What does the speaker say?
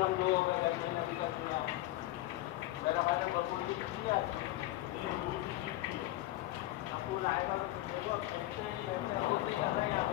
हम लोग हो गए नदी का दुनिया मेरा भाई ने बबूल की किया आपको आएगा तो देखो कैसे होते कर रहे हैं